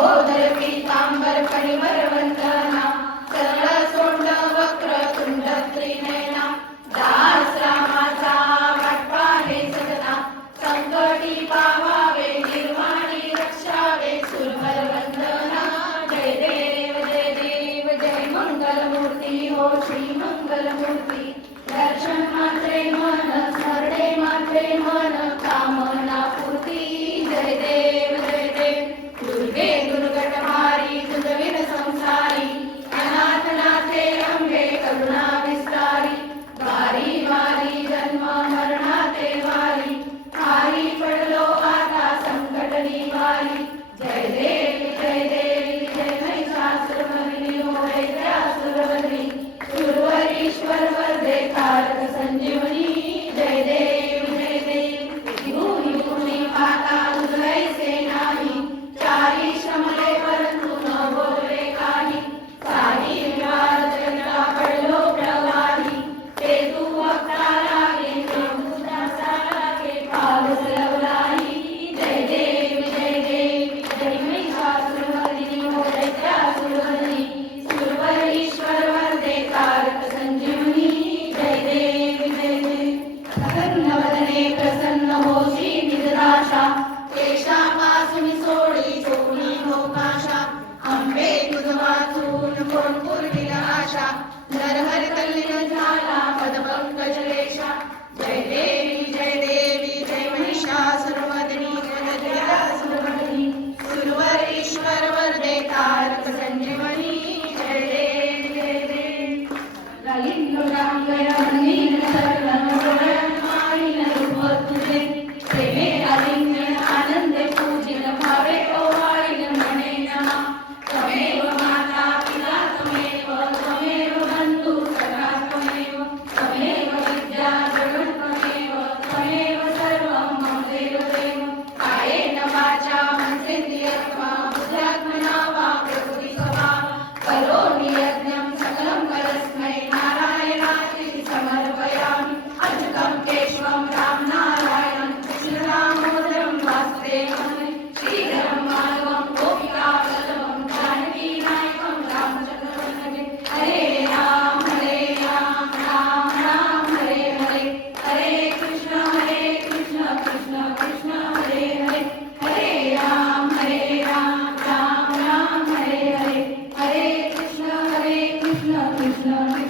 கோதர பீதாம்பர பரிமர वाचून कोण पूर्वील आशा? नरहर कल्लीन झाला. Thank you.